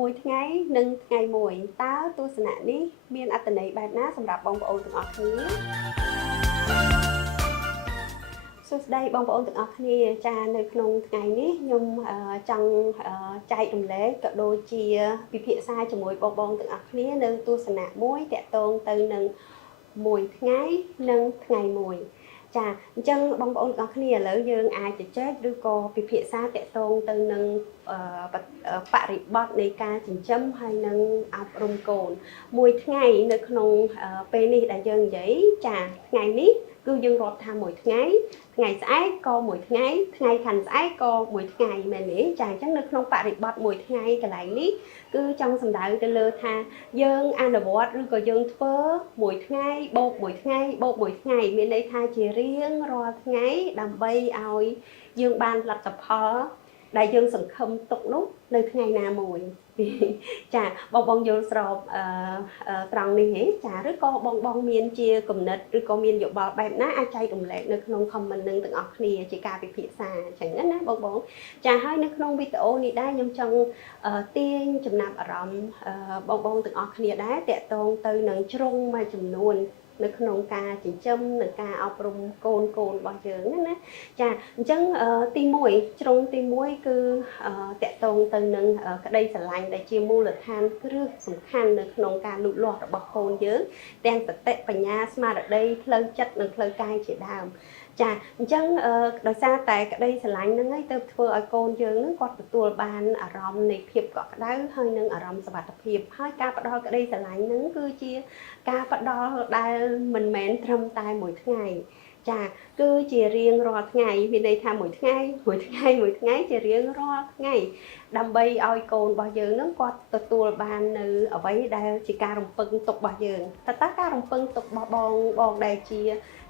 មួយថ្ងៃនិងថ្ងៃមួយតើទស្សនៈនេះមានអត្ថន័យបែបណាសម្រាប់បងប្អូនទាំងអស់គ្នាសួស្តីបងប្អូនទាំងអស់គ្នាចានៅក្នុងថ្ងៃនេះខ្ញុំចង់ចែករំលែកក៏ដូចជាពិភាក្សាជាមួយបងប្អូនទាំងអស់គ្នានៅទស្សនៈមួយតាក់ទងទៅនឹងមួយថ្ងៃនិងថ្ងៃមួយចាអញ្ចឹងបងប្អូនទាំងអស់គ្នាឥឡូវយើងអាចជជែកឬក៏ពិភាក្សាតាក់ទងទៅនឹងបរិបទនៃការចិញ្ចឹមហើយនឹងអប់រំកូនមួយថ្ងៃនៅក្នុងពេលនេះដែលយើងនិយាយចាថ្ងៃនេះគឺយើងរាប់ថាមួយថ្ងៃថ្ងៃស្អែកក៏មួយថ្ងៃថ្ងៃខាងស្អែកក៏មួយថ្ងៃមែនទេចាអញ្ចឹងនៅក្នុងបរិបទមួយថ្ងៃកន្លែងនេះគឺចង់សំដៅទៅលើថាយើងអនុវត្តឬក៏យើងធ្វើមួយថ្ងៃបូកមួយថ្ងៃបូកមួយថ្ងៃមានន័យថាជារៀងរាល់ថ្ងៃដើម្បីឲ្យយើងបានលទ្ធផលដែលយើងសង្ឃឹមទុកនោះនៅថ្ងៃណាមួយចាបងយល់ស្របត្រង់នេះទេចាឬក៏បងមានជាគំនិតឬក៏មានយោបល់បែបណាអាចចែករំលែកនៅក្នុង comment នឹងទាំងអស់គ្នាជាការពិភាក្សាអញ្ចឹងណាបងចាហើយនៅក្នុងវីដេអូនេះដែរខ្ញុំចង់ទាញចំណាប់អារម្មណ៍បងទាំងអស់គ្នាដែរតាក់ទងទៅនឹងជ្រុងមួយចំនួននៅក្នុងការចិញ្ចឹមនិងការអប់រំកូនរបស់យើងណាចាអញ្ចឹងទី1ជ្រុងទី1គឺតាក់ទងទៅនឹងក្តីស្រឡាញ់ដែលជាមូលដ្ឋានគ្រឹះសំខាន់នៅក្នុងការលូតលាស់របស់កូនយើងទាំងសតិបញ្ញាស្មារតីផ្លូវចិត្តនិងផ្លូវកាយជាដើមចាអញ្ចឹងដោយសារតែក្តីស្រឡាញ់ហ្នឹងហើយទៅធ្វើឲ្យកូនយើងហ្នឹងគាត់ទទួលបានអារម្មណ៍នៃភាពកក់ក្ដៅហើយនឹងអារម្មណ៍សុវត្ថិភាពហើយការផ្ដល់ក្តីស្រឡាញ់ហ្នឹងគឺជាការផ្ដល់ដែលមិនមែនត្រឹមតែមួយថ្ងៃចាគឺជារៀងរាល់ថ្ងៃមានន័យថាមួយថ្ងៃជារៀងរាល់ថ្ងៃដើម្បីឲ្យកូនរបស់យើងនឹងគាត់ទទួលបាននៅអ្វីដែលជាការរំពឹងទុករបស់យើងតើការរំពឹងទុករបស់បងដែលជា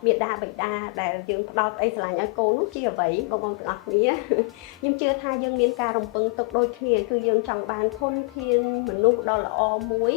មេដាបិតាដែលយើងផ្ដល់អីស្រឡាញ់ឲ្យកូននោះជាអ្វីបងទាំងអស់គ្នាខ្ញុំជឿថាយើងមានការរំពឹងទុកដូចគ្នាគឺយើងចង់បានធនធានមនុស្សដ៏ល្អមួយ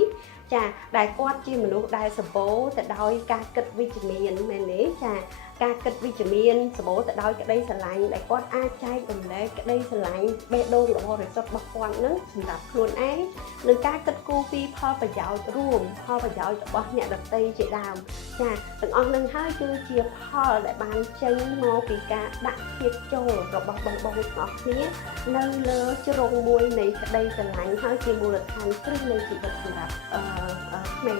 ចាដែលគាត់ជាមនុស្សដែលសម្បូរទៅដោយការគិតវិជ្ជមានមែនទេចាការគិតវិជ្ជមានសម្បូរទៅដោយក្តីស្រឡាញ់ដែលគាត់អាចចែករំលែកក្តីស្រឡាញ់បេះដូងរបស់រិសុទ្ធរបស់គាត់នឹងសម្រាប់ខ្លួនឯងនិងការគិតគូរពីផលប្រយោជន៍រួមផលប្រយោជន៍របស់អ្នកដទៃជាដើមចាទាំងអស់នឹងហើយគឺជាផលដែលបានចេញមកពីការដាក់ភាពចូលរបស់បងទាំងអស់គ្នានៅលើជ្រុងមួយនៃក្តីស្រឡាញ់ហើយជាមូលដ្ឋានគ្រឹះនៃជីវិតសម្រាប់ក្មេង